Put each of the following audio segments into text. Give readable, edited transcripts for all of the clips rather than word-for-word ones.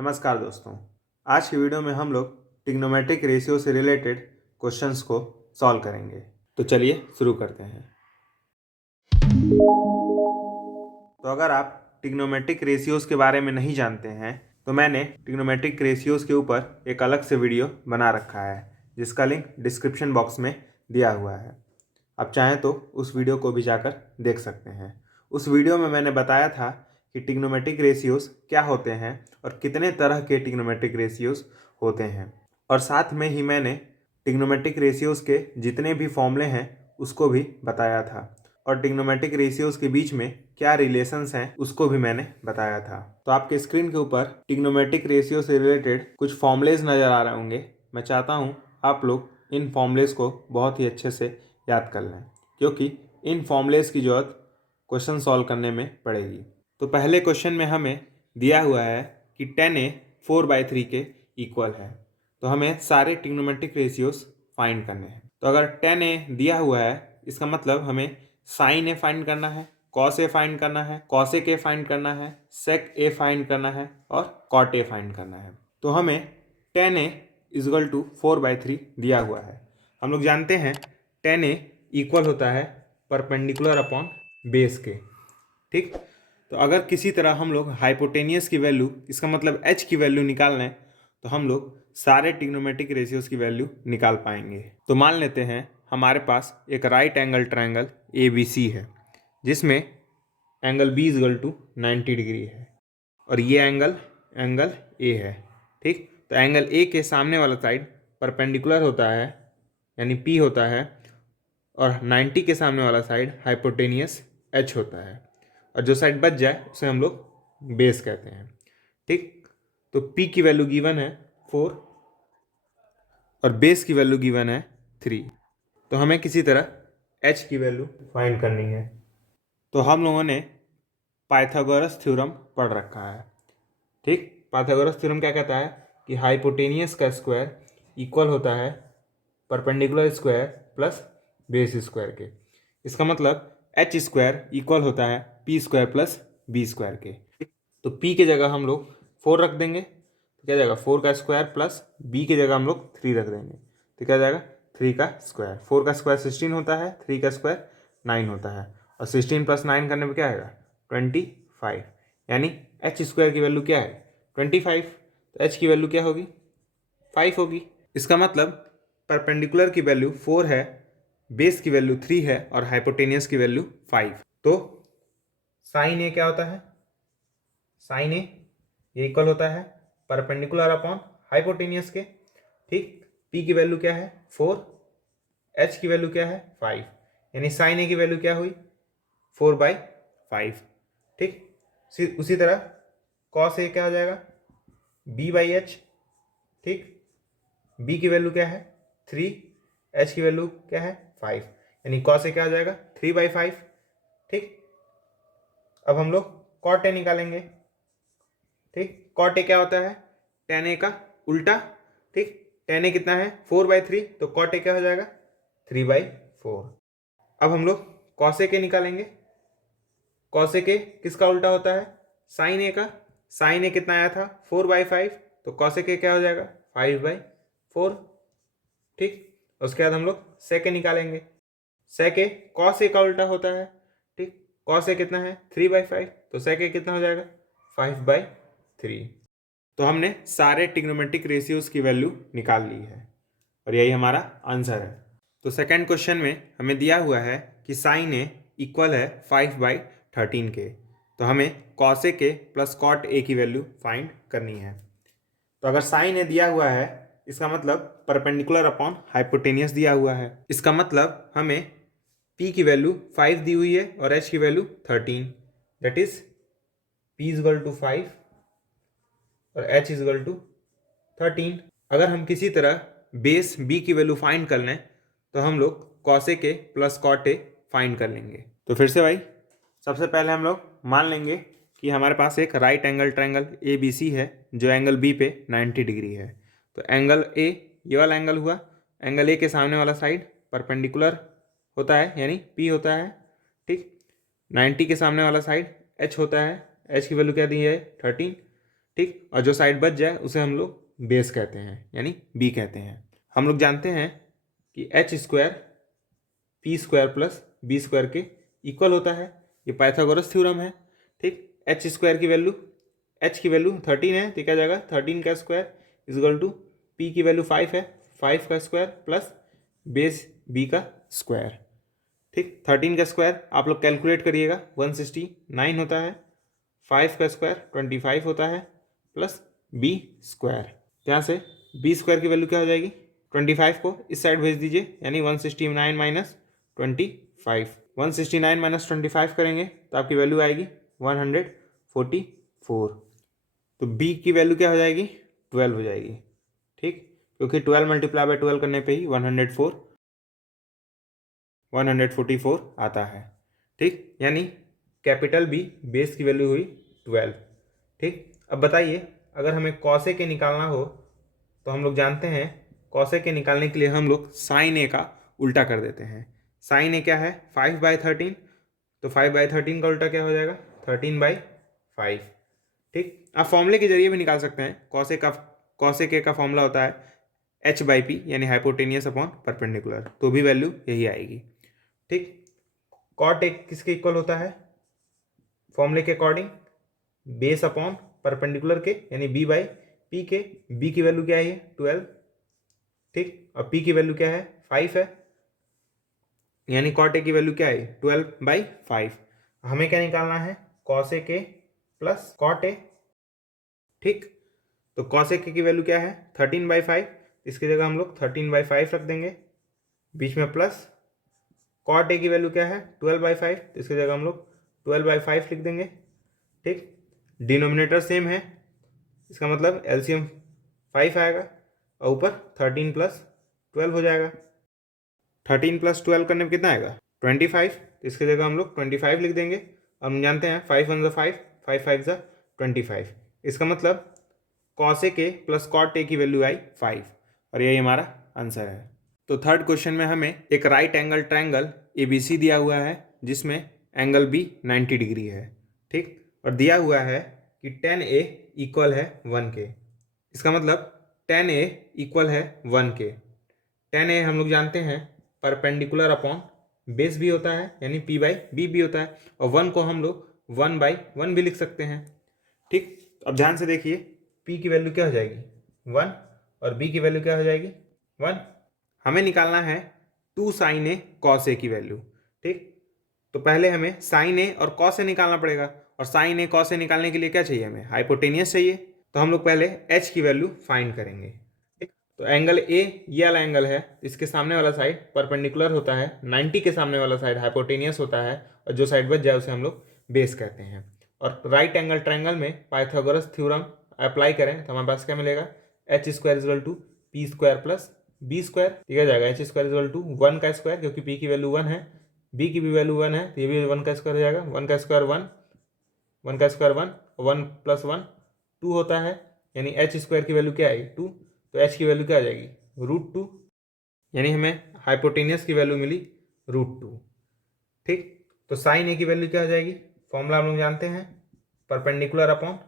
नमस्कार दोस्तों। आज की वीडियो में हम लोग ट्रिग्नोमेट्रिक रेशियो से रिलेटेड क्वेश्चंस को सॉल्व करेंगे। तो चलिए शुरू करते हैं। तो अगर आप ट्रिग्नोमेट्रिक रेशियोज के बारे में नहीं जानते हैं तो मैंने ट्रिग्नोमेट्रिक रेशियोज के ऊपर एक अलग से वीडियो बना रखा है जिसका लिंक डिस्क्रिप्शन बॉक्स में दिया हुआ है। आप चाहें तो उस वीडियो को भी जाकर देख सकते हैं। उस वीडियो में मैंने बताया था कि ट्रिग्नोमेट्रिक रेशियोज क्या होते हैं और कितने तरह के ट्रिग्नोमेट्रिक रेशियोज होते हैं, और साथ में ही मैंने ट्रिग्नोमेट्रिक रेशियोज के जितने भी फॉर्मूले हैं उसको भी बताया था, और ट्रिग्नोमेट्रिक रेशियोज के बीच में क्या रिलेशंस हैं उसको भी मैंने बताया था। तो आपके स्क्रीन के ऊपर ट्रिग्नोमेट्रिक रेशियो से रिलेटेड कुछ फॉर्मूलेज नज़र आ रहे होंगे। मैं चाहता हूँ आप लोग इन फॉर्मूलेज को बहुत ही अच्छे से याद कर लें, क्योंकि इन फॉर्मूलेज की जरूरत क्वेश्चन सॉल्व करने में पड़ेगी। तो पहले क्वेश्चन में हमें दिया हुआ है कि 10a 4/3 के इक्वल है। तो हमें सारे ट्रिग्नोमेट्रिक रेशियोज फाइंड करने हैं। तो अगर 10a दिया हुआ है इसका मतलब हमें साइन ए फाइंड करना है, कॉस ए फाइंड करना है, कॉसेक ए फाइंड करना है, सेक ए फाइंड करना है और कॉट ए फाइंड करना है। तो हमें 10a इजगल टू 4/3 दिया हुआ है। हम लोग जानते हैं 10a इक्वल होता है परपेंडिकुलर अपॉन बेस के। ठीक, तो अगर किसी तरह हम लोग हाइपोटेनियस की वैल्यू, इसका मतलब h की वैल्यू निकाल लें तो हम लोग सारे ट्रिग्नोमेट्रिक रेशियोज की वैल्यू निकाल पाएंगे। तो मान लेते हैं हमारे पास एक राइट एंगल ट्रायंगल ABC है जिसमें angle B equal to 90 degree है और ये एंगल A है। ठीक, तो एंगल A के सामने वाला साइड परपेंडिकुलर होता है यानी P होता है, और 90 के सामने वाला साइड हाइपोटेनियस H होता है, और जो साइड बच जाए उसे हम लोग बेस कहते हैं। ठीक, तो P की वैल्यू गिवन है 4 और बेस की वैल्यू गिवन है 3। तो हमें किसी तरह H की वैल्यू फाइंड करनी है। तो हम लोगों ने पाइथागोरस थ्योरम पढ़ रखा है। ठीक, पाइथागोरस थ्योरम क्या कहता है कि हाइपोटेनियस का स्क्वायर इक्वल होता है perpendicular square plus base square के। इसका मतलब एच स्क्वायर इक्वल होता है P square plus B square के। तो पी के जगह हम लोग 4 रख देंगे तो क्या जाएगा 4 का स्क्वायर, प्लस बी की जगह हम लोग 3 रख देंगे तो क्या जाएगा 3 का स्क्वायर। 4 का स्क्वायर 16 होता है, 3 का स्क्वायर 9 होता है, और 16 प्लस 9 करने पर क्या आएगा 25, यानी एच स्क्वायर की वैल्यू क्या है 25। तो एच की वैल्यू क्या होगी 5 होगी। इसका मतलब परपेंडिकुलर की वैल्यू 4 है, बेस की वैल्यू 3 है और हाइपोटेनियस की वैल्यू 5। तो साइन ए क्या होता है, साइन ए ये इक्वल होता है परपेंडिकुलर अपॉन हाइपोटेनियस के। ठीक, पी की वैल्यू क्या है 4, एच की वैल्यू क्या है 5, यानी साइन ए की वैल्यू क्या हुई 4/5। ठीक, उसी तरह कॉस ए क्या हो जाएगा B/H। ठीक, बी की वैल्यू क्या है 3, एच की वैल्यू क्या है 5, यानी कॉस ए क्या हो जाएगा 3/5। ठीक, अब हम लोग कॉट ए निकालेंगे। ठीक, कॉट ए क्या होता है tan ए का उल्टा। ठीक, tan ए कितना है 4/3, तो कॉट ए क्या हो जाएगा 3/4। अब हम लोग कॉस ए के निकालेंगे। कॉस ए के किसका उल्टा होता है साइन ए का। साइन ए कितना आया था 4/5, तो कॉस ए के क्या हो जाएगा 5/4। ठीक, उसके बाद हम लोग सेक ए निकालेंगे। सेक ए कॉस ए का उल्टा होता है। ठीक, कॉस ए कितना है 3/5, तो सेक ए कितना हो जाएगा 5/3। तो हमने सारे ट्रिग्नोमेट्रिक रेशियोज की वैल्यू निकाल ली है और यही हमारा आंसर है। तो सेकंड क्वेश्चन में हमें दिया हुआ है कि साइन ए इक्वल है 5/13 के। तो हमें कॉस ए के प्लस कॉट ए की वैल्यू फाइंड करनी है। तो अगर साइन ए दिया हुआ है इसका मतलब परपेंडिकुलर अपॉन हाइपोटेनियस दिया हुआ है। इसका मतलब हमें P की वैल्यू 5 दी हुई है और H की value 13, that is P equal to 5 और H इजगल टू 13। अगर हम किसी तरह बेस B की वैल्यू फाइंड कर लें तो हम लोग कॉस ए के प्लस कॉट ए फाइंड कर लेंगे। तो फिर से भाई सबसे पहले हम लोग मान लेंगे कि हमारे पास एक राइट एंगल ट्रायंगल ABC है जो एंगल B पे 90 डिग्री है। तो एंगल A ये वाला एंगल हुआ, एंगल A के सामने वाला साइड परपेंडिकुलर होता है यानी P होता है। ठीक, 90 के सामने वाला साइड H होता है, H की वैल्यू क्या दी है 13। ठीक। और जो साइड बच जाए उसे हम लोग बेस कहते हैं, यानी बी कहते हैं। हम लोग जानते हैं कि H square P square plus B square के इक्वल होता है। ये पाइथागोरस थ्योरम है। ठीक। एच स्क्वायर की वैल्यू, एच की वैल्यू 13 है, तो क्या जाएगा 13 का स्क्वायर इजगल टू पी की वैल्यू 5 है, 5 का स्क्वायर प्लस बेस बी का स्क्वायर। ठीक। 13 का स्क्वायर आप लोग कैलकुलेट करिएगा, 169 होता है। 5 का स्क्वायर 25 होता है, प्लस बी स्क्वायर। यहाँ से बी स्क्वायर की वैल्यू क्या हो जाएगी, 25 को इस साइड भेज दीजिए, यानी 169 माइनस 25। 169 माइनस 25 करेंगे तो आपकी वैल्यू आएगी 144। तो बी की वैल्यू क्या हो जाएगी, 12 हो जाएगी। ठीक। क्योंकि 12 मल्टीप्लाई बाय 12 करने पे ही 144 आता है। ठीक। यानी कैपिटल बी बेस की वैल्यू हुई 12। ठीक। अब बताइए, अगर हमें कॉसे के निकालना हो तो हम लोग जानते हैं कॉसे के निकालने के लिए हम लोग साइन ए का उल्टा कर देते हैं। साइन ए क्या है, 5/13, तो 5/13 का उल्टा क्या हो जाएगा, 13/5। ठीक। आप फॉर्मूले के जरिए भी निकाल सकते हैं। कॉसे के का फॉर्मूला होता है h/p, यानी हाइपोटेनियस अपॉन परपेंडिकुलर, तो भी वैल्यू यही आएगी। ठीक। कॉट एक किसके इक्वल होता है, फॉर्मूले के अकॉर्डिंग बेस अपॉन परपेंडिकुलर के, यानी b बाई पी के। b की वैल्यू क्या है, 12। ठीक। और p की वैल्यू क्या है, 5 है, यानी कॉट ए की वैल्यू क्या है, 12/5। हमें क्या निकालना है, कॉस ए के प्लस कॉट ए। ठीक। तो कॉस ए के की वैल्यू क्या है, 13/5, इसकी जगह हम लोग 13/5 रख देंगे, बीच में प्लस। कॉट ए की वैल्यू क्या है, 12/5, तो इसकी जगह हम लोग 12/5 लिख देंगे। ठीक। डिनोमिनेटर सेम है, इसका मतलब एलसीएम 5 आएगा, और ऊपर 13 + 12 हो जाएगा। 13 + 12 करने में कितना आएगा, 25, तो इसकी जगह हम लोग 25 लिख देंगे। और हम जानते हैं 5 × 5, 5 × 5 = 25। इसका मतलब कॉस ए के प्लस कॉट ए की वैल्यू आई 5, और यही हमारा आंसर है। तो थर्ड क्वेश्चन में हमें एक राइट एंगल ट्रायंगल ABC दिया हुआ है, जिसमें एंगल B 90 डिग्री है। ठीक। और दिया हुआ है कि tan A इक्वल है 1 के। इसका मतलब tan A इक्वल है 1 के। tan A हम लोग जानते हैं परपेंडिकुलर अपॉन बेस भी होता है, यानी p/b भी होता है, और 1 को हम लोग 1/1 भी लिख सकते हैं। ठीक। अब ध्यान से देखिए, p की वैल्यू क्या हो जाएगी, 1, और b की वैल्यू क्या हो जाएगी, 1। हमें निकालना है 2 sin A cos A की वैल्यू। ठीक। तो पहले हमें sin A और cos A निकालना पड़ेगा, और sin A cos A निकालने के लिए क्या चाहिए, हमें हाइपोटेनियस चाहिए। तो हम लोग पहले h की वैल्यू फाइंड करेंगे। ठीक। तो एंगल A ये वाला एंगल है, इसके सामने वाला साइड परपेंडिकुलर होता है, 90 के सामने वाला साइड हाइपोटेनियस होता है, और जो साइड बच जाए उसे हम लोग बेस कहते हैं। और राइट एंगल ट्रायंगल में पाइथागोरस थ्योरम अप्लाई करें तो हमारे पास क्या मिलेगा, h² = p² plus b square. ठीक है जाएगा, h² = 1 का स्क्वायर, क्योंकि p की वैल्यू 1 है, b की भी वैल्यू 1 है, तो ये भी 1 का स्क्वायर हो जाएगा। 1 का स्क्वायर 1, 1 का स्क्वायर 1, 1 + 1 2 होता है, यानी h² की वैल्यू क्या आएगी, 2। तो h की वैल्यू क्या आ जाएगी, √2, यानी हमें हाइपोटेनियस की वैल्यू मिली √2। ठीक। तो साइन ए की वैल्यू क्या हो जाएगी, फॉर्मूला हम लोग जानते हैं, परपेंडिकुलर अपॉन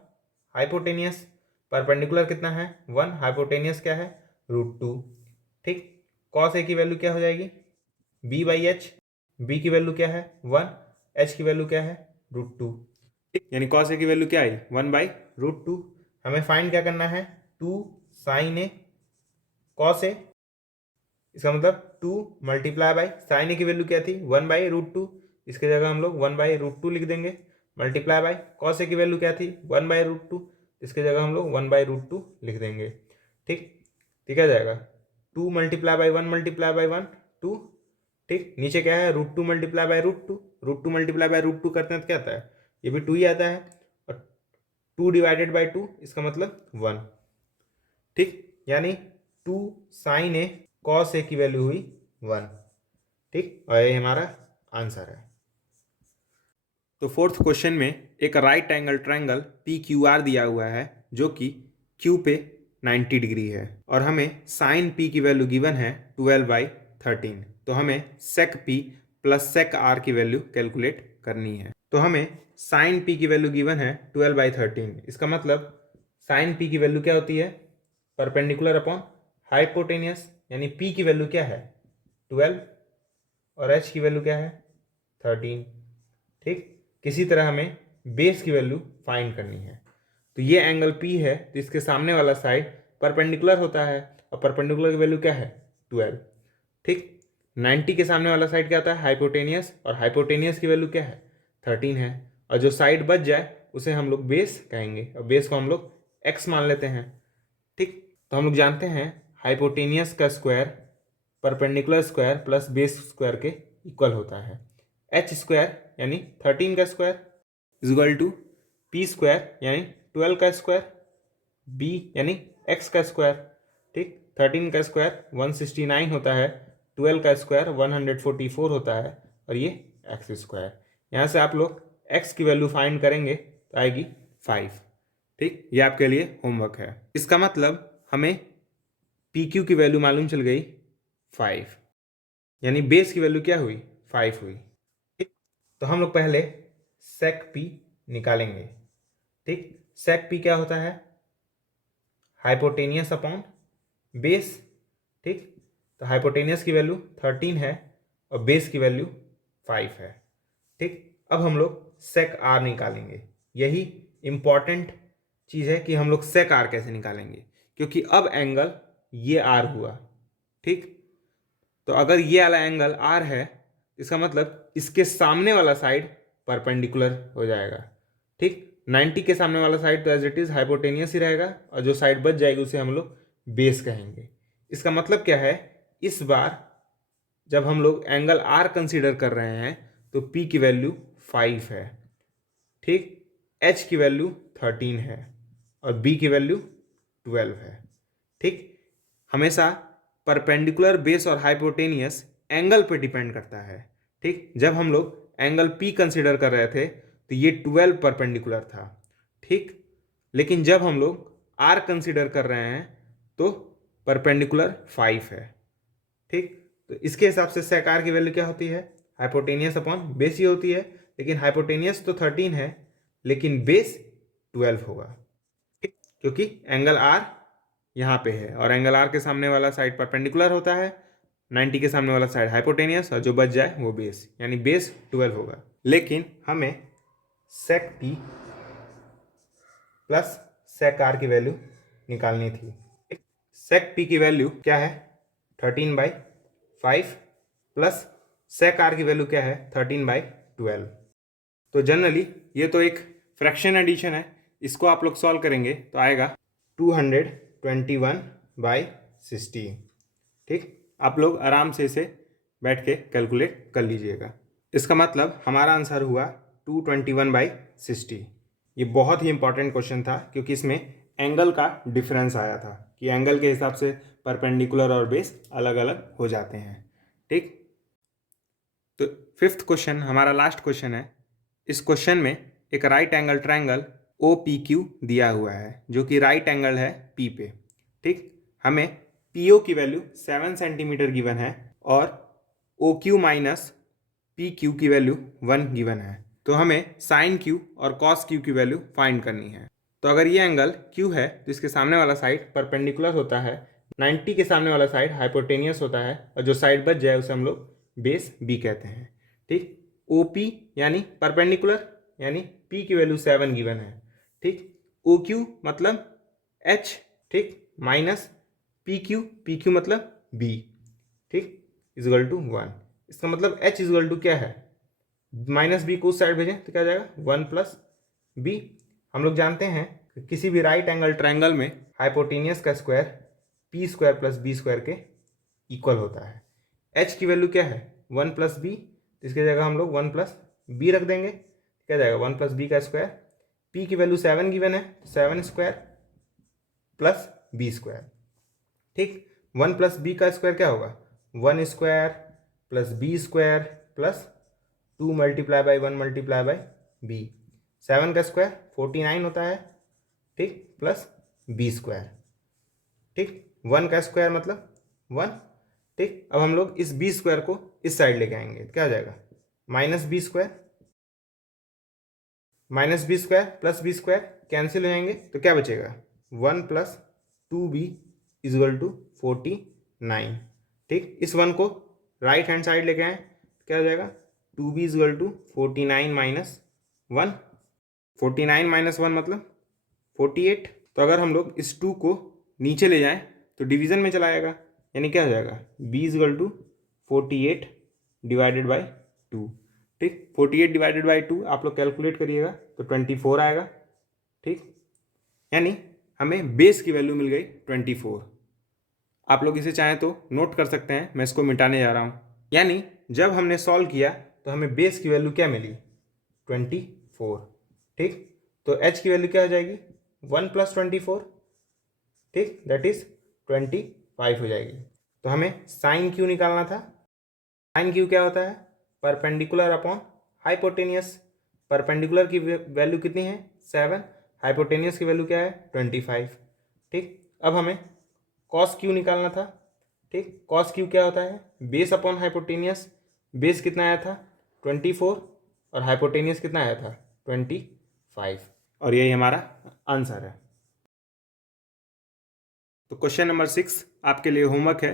हाइपोटेनियस। परपेंडिकुलर कितना है, 1, हाइपोटेनियस क्या है, √2। ठीक। कॉस ए की वैल्यू क्या हो जाएगी, b/h। b की वैल्यू क्या है, 1, h की वैल्यू क्या है, √2। यानी कॉस ए की वैल्यू क्या आई, 1/√2। हमें फाइंड क्या करना है, 2 sin A cos A। इसका मतलब 2 × sin A की वैल्यू क्या थी, 1/√2, इसकी जगह हम लोग 1/√2 लिख देंगे, मल्टीप्लाई बाय cos A की वैल्यू क्या थी, 1/√2, इसकी जगह हम लोग 1/√2 लिख देंगे। ठीक। ठीक है जाएगा, 2 × 1 × 1 2। ठीक। नीचे क्या है, √2 × √2, √2 × √2 करते हैं तो क्या आता है, ये भी 2 ही आता है, और 2/2 इसका मतलब 1। ठीक। यानी 2 sin A cos A की वैल्यू हुई 1। ठीक। और ये हमारा आंसर है। तो फोर्थ क्वेश्चन में एक राइट एंगल ट्रायंगल PQR दिया हुआ है, जो कि Q पे 90 डिग्री है, और हमें साइन P की वैल्यू गिवन है 12/13। तो हमें sec P plus sec R की वैल्यू कैलकुलेट करनी है। तो हमें साइन P की वैल्यू गिवन है 12/13, इसका मतलब साइन पी की वैल्यू क्या होती है, परपेंडिकुलर अपॉन हाइपोटेनियस, यानी पी की वैल्यू क्या है 12 और एच की वैल्यू क्या है 13। ठीक, किसी तरह हमें बेस की वैल्यू फाइंड करनी है। तो ये एंगल पी है, तो इसके सामने वाला साइड परपेंडिकुलर होता है और परपेंडिकुलर की वैल्यू क्या है 12। ठीक, 90 के सामने वाला साइड क्या होता है हाइपोटेनियस, और हाइपोटेनियस की वैल्यू क्या है 13 है, और जो साइड बच जाए उसे हम लोग बेस कहेंगे, और बेस को हम लोग एक्स मान लेते हैं। ठीक, तो हम लोग जानते हैं हाइपोटेनियस का square perpendicular square plus base square के इक्वल होता है। एच स्क्वायर यानी 13 का square is equal to P square यानी 12 का स्क्वायर, बी यानी एक्स का स्क्वायर। ठीक, 13 का स्क्वायर 169 होता है, 12 का स्क्वायर 144 होता है, और ये एक्स स्क्वायर। यहाँ से आप लोग एक्स की वैल्यू फाइंड करेंगे तो आएगी 5। ठीक, ये आपके लिए होमवर्क है। इसका मतलब हमें पी क्यू की वैल्यू मालूम चल गई 5, यानी बेस की वैल्यू क्या हुई 5 हुई। ठीक, तो हम लोग पहले सेक पी निकालेंगे। ठीक, सेक पी क्या होता है हाइपोटेनियस अपॉन बेस। ठीक, तो हाइपोटेनियस की वैल्यू 13 है और बेस की वैल्यू 5 है। ठीक, अब हम लोग सेक आर निकालेंगे। यही इंपॉर्टेंट चीज़ है कि हम लोग सेक आर कैसे निकालेंगे, क्योंकि अब एंगल ये आर हुआ। ठीक, तो अगर ये वाला एंगल आर है, इसका मतलब इसके सामने वाला साइड परपेंडिकुलर हो जाएगा। ठीक, 90 के सामने वाला साइड तो एज इट इज हाइपोटेनियस ही रहेगा, और जो साइड बच जाएगी उसे हम लोग बेस कहेंगे। इसका मतलब क्या है, इस बार जब हम लोग एंगल आर कंसीडर कर रहे हैं तो पी की वैल्यू 5 है। ठीक, एच की वैल्यू 13 है और बी की वैल्यू 12 है। ठीक, हमेशा परपेंडिकुलर बेस और हाइपोटेनियस एंगल पे डिपेंड करता है। ठीक, जब हम लोग एंगल पी कंसीडर कर रहे थे तो ये 12 परपेंडिकुलर था। ठीक, लेकिन जब हम लोग आर कंसीडर कर रहे हैं तो परपेंडिकुलर 5 है। ठीक, तो इसके हिसाब से सेक आर की वैल्यू क्या होती है हाइपोटेनियस अपॉन बेस ही होती है, लेकिन हाइपोटेनियस तो 13 है लेकिन बेस 12 होगा। ठीक, क्योंकि एंगल आर यहाँ पे है और एंगल आर के सामने वाला साइड परपेंडिकुलर होता है, 90 के सामने वाला साइड हाइपोटेनियस, और जो बच जाए वो बेस, यानी बेस 12 होगा। लेकिन हमें सेक पी प्लस सेक आर की वैल्यू निकालनी थी। सेक पी की वैल्यू क्या है 13/5 प्लस सेक आर की वैल्यू क्या है 13/12। तो जनरली ये तो एक फ्रैक्शन एडिशन है, इसको आप लोग सॉल्व करेंगे तो आएगा 221/60। ठीक, आप लोग आराम से इसे बैठ के कैलकुलेट कर लीजिएगा। इसका मतलब हमारा आंसर हुआ 221/60। ये बहुत ही इंपॉर्टेंट क्वेश्चन था क्योंकि इसमें एंगल का डिफरेंस आया था कि एंगल के हिसाब से परपेंडिकुलर और बेस अलग अलग हो जाते हैं। ठीक, तो 5th क्वेश्चन हमारा लास्ट क्वेश्चन है। इस क्वेश्चन में एक right angle triangle O P Q दिया हुआ है जो कि राइट एंगल है पी पे। ठीक, हमें पी ओ की वैल्यू 7 सेंटीमीटर गिवन है और O Q minus P Q की वैल्यू 1 गिवन है। तो हमें साइन क्यू और कॉस क्यू की वैल्यू फाइंड करनी है। तो अगर ये एंगल क्यू है तो इसके सामने वाला साइड परपेंडिकुलर होता है, 90 के सामने वाला साइड हाइपोटेनियस होता है, और जो साइड बच जाए उसे हम लोग बेस बी कहते हैं। ठीक, ओ पी यानी परपेंडिकुलर, यानी पी की वैल्यू 7 गिवन है। ठीक, ओ क्यू मतलब एच, ठीक, माइनस पी क्यू मतलब बी, ठीक, इजगल टू 1। इसका मतलब एच इजगल टू क्या है, माइनस बी को उस साइड भेजें तो क्या जाएगा 1 प्लस बी। हम लोग जानते हैं कि किसी भी राइट एंगल ट्रायंगल में हाइपोटेनियस का square P square plus B square के इक्वल होता है। एच की वैल्यू क्या है 1 प्लस बी, तो इसकी जगह हम लोग 1 प्लस बी रख देंगे, क्या जाएगा 1 प्लस बी का स्क्वायर। पी की वैल्यू 7 गिवन है तो 7 स्क्वायर प्लस बी स्क्वायर। ठीक, 1 प्लस बी का स्क्वायर क्या होगा 1 square plus B square plus 2 multiply by 1 multiply by B. 7 का स्क्वायर 49 होता है, ठीक, प्लस बी स्क्वायर। ठीक, 1 का स्क्वायर मतलब 1। ठीक, अब हम लोग इस बी स्क्वायर को इस साइड लेके आएंगे, क्या हो जाएगा minus B square plus B square cancel हो जाएंगे तो क्या बचेगा 1 plus 2b is equal to 49। ठीक, इस 1 को राइट हैंड साइड लेके आए, क्या हो जाएगा 2b is equal to 49 minus 1। 49 minus 1 मतलब 48। तो अगर हम लोग इस 2 को नीचे ले जाएं तो डिवीज़न में चला जाएगा, यानी क्या हो जाएगा b is equal to 48 divided by 2। ठीक, 48 डिवाइडेड बाई 2 आप लोग कैलकुलेट करिएगा तो 24 आएगा। ठीक, यानी हमें बेस की वैल्यू मिल गई 24। आप लोग इसे चाहें तो नोट कर सकते हैं, मैं इसको मिटाने जा रहा हूँ। यानी जब हमने सॉल्व किया तो हमें बेस की वैल्यू क्या मिली 24। ठीक, तो h की वैल्यू क्या हो जाएगी 1 प्लस 24। ठीक, दैट इज 25 हो जाएगी। तो हमें साइन क्यू निकालना था। साइन क्यू क्या होता है, परपेंडिकुलर अपॉन हाइपोटेनियस। परपेंडिकुलर की वैल्यू कितनी है 7, हाइपोटेनियस की वैल्यू क्या है 25। ठीक, अब हमें कॉस क्यू निकालना था। ठीक, कॉस क्यू क्या होता है बेस अपॉन हाइपोटेनियस। बेस कितना आया था 24 और हाइपोटेनियस कितना आया था 25, और यही हमारा आंसर है। तो क्वेश्चन नंबर 6 आपके लिए होमवर्क है।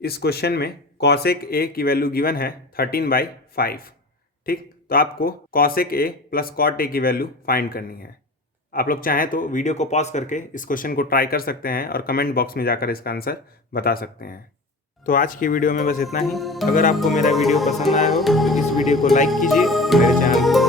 इस क्वेश्चन में कॉसेक ए की वैल्यू गिवन है 13/5। ठीक, तो आपको cosec A plus cot A की वैल्यू फाइंड करनी है। आप लोग चाहें तो वीडियो को पॉज करके इस क्वेश्चन को ट्राई कर सकते हैं और कमेंट बॉक्स में जाकर इसका आंसर बता सकते हैं। तो आज की वीडियो में बस इतना ही। अगर आपको मेरा वीडियो पसंद आया हो तो इस वीडियो को लाइक कीजिए, मेरे चैनल को